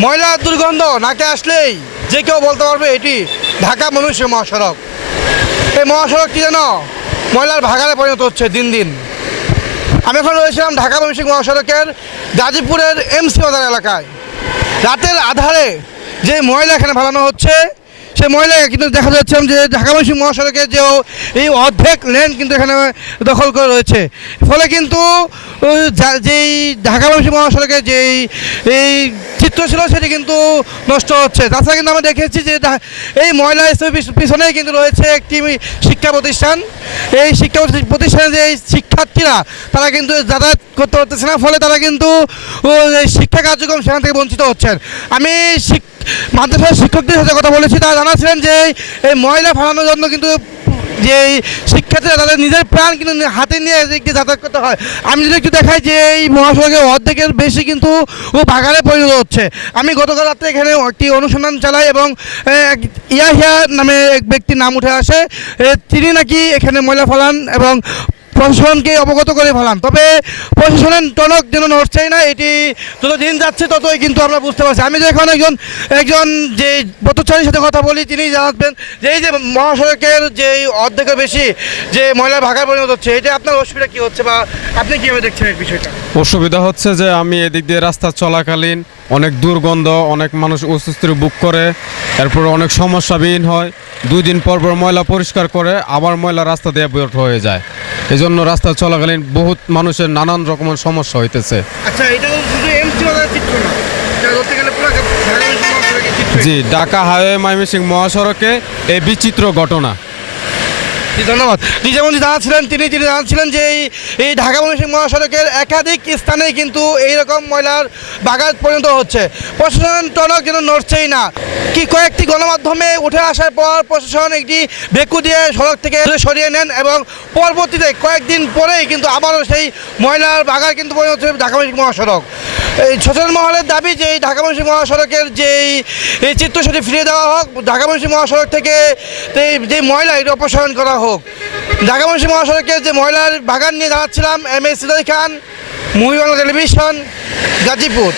ময়লার দুর্গন্ধ নাকে আসলেই যে কেউ বলতে পারবে এটি ঢাকা ময়মনসিংহ মহাসড়ক। এই মহাসড়কটি যেন ময়লার ভাগাড়ে পরিণত হচ্ছে দিন দিন। আমি এখন রয়েছিলাম ঢাকা ময়মনসিংহ মহাসড়কের গাজীপুরের এমসি বাজার এলাকায়। রাতের আধারে যে ময়লা এখানে ফেলানো হচ্ছে সেই ময়লা কিন্তু দেখা যাচ্ছে যে ঢাকা ময়মনসিংহ মহাসড়কের যে এই অর্ধেক লেন কিন্তু এখানে দখল করে রয়েছে। ফলে কিন্তু যেই ঢাকা ময়মনসিংহ মহাসড়কের যেই এই চিত্র ছিল সেটি কিন্তু নষ্ট হচ্ছে। তাছাড়া কিন্তু আমরা দেখেছি যে এই ময়লা পিছনেই কিন্তু রয়েছে একটি শিক্ষা প্রতিষ্ঠান। এই শিক্ষা প্রতিষ্ঠানে যে শিক্ষার্থীরা তারা কিন্তু যাতায়াত করতে পারতেছে না, ফলে তারা কিন্তু শিক্ষা কার্যক্রম সেখান থেকে বঞ্চিত হচ্ছেন। আমি মাদ্রাসার শিক্ষকদের সাথে কথা বলেছি, তারা জানাচ্ছিলেন যে এই ময়লা ফেলানোর জন্য কিন্তু যে শিক্ষার্থীরা তাদের নিজের প্রাণ কিন্তু হাতে নিয়ে যাতায়াত করতে হয়। আমি যদি একটু দেখাই যে এই মহাসড়কের অর্ধেকের বেশি কিন্তু ভাগাড়ে পরিণত হচ্ছে। আমি গতকাল রাত্রে এখানে একটি অনুসন্ধান চালাই এবং ইয়াহিয়া নামে এক ব্যক্তির নাম উঠে আসে। তিনি নাকি এখানে ময়লা ফেলান এবং প্রশাসনকে অবগত করে ফেলান। তবে প্রশাসনের টনক যেন নড়ছেই না, এটি যত দিন যাচ্ছে ততই কিন্তু আমরা বুঝতে পারছি। আমি যখন একজন যে পথচারীর সাথে কথা বলি তিনি জানাবেন যে এই যে মহাসড়কের যে অর্ধেকের বেশি যে ময়লার ভাগাড়ে পরিণত হচ্ছে, এটা আপনার অসুবিধা কী হচ্ছে বা আপনি কীভাবে দেখছেন এই বিষয়টা? অসুবিধা হচ্ছে যে আমি এদিক দিয়ে রাস্তা চলাকালীন অনেক দুর্গন্ধ, অনেক মানুষ অস্বস্তির বুক করে, এরপর অনেক সমস্যাবিহীন হয়। 2 দিন পর পর ময়লা পরিষ্কার করে আবার ময়লা রাস্তা দিয়ে বের হয়ে যায়। এই জন্য রাস্তা চলাকালীন বহুত মানুষের নানান রকমের সমস্যা হইতেছে। আচ্ছা, এটা শুধু এমসি বাজারের চিত্র না, এটা ধরতে গেলে পুরো ঢাকা মহাসড়কের চিত্র। জি, ঢাকা হাইওয়ে ময়মনসিংহ মহাসড়কে এই বিচিত্র ঘটনা। ধন্যবাদ। যেমন জানাচ্ছিলেন তিনি জানাচ্ছিলেন যে এই ঢাকা ময়মনসিংহ মহাসড়কের একাধিক স্থানে কিন্তু এইরকম ময়লার বাগান পরিণত হচ্ছে। প্রশাসন টনক যেন নড়ছেই না। কয়েকটি গণমাধ্যমে উঠে আসার পর প্রশাসন একটি ভেকু দিয়ে সড়ক থেকে সরিয়ে নেন এবং পরবর্তীতে কয়েকদিন পরেই কিন্তু আবারও সেই ময়লার বাগান কিন্তু পরিণত হচ্ছে ঢাকা ময়মনসিংহ মহাসড়ক। এই সচেতন মহলের দাবি যে এই ঢাকা ময়মনসিংহ মহাসড়কের এই চিত্র সেটি ফিরিয়ে দেওয়া হোক, ঢাকা ময়মনসিংহ মহাসড়ক থেকে যে ময়লা এটি অপসারণ করা হোক। ঢাকা ময়মনসিংহ মহাসড়কের যে ময়লার বাগান নিয়ে দাঁড়াচ্ছিলাম, M A Siddique Khan, movie Bangla television, Gazipur.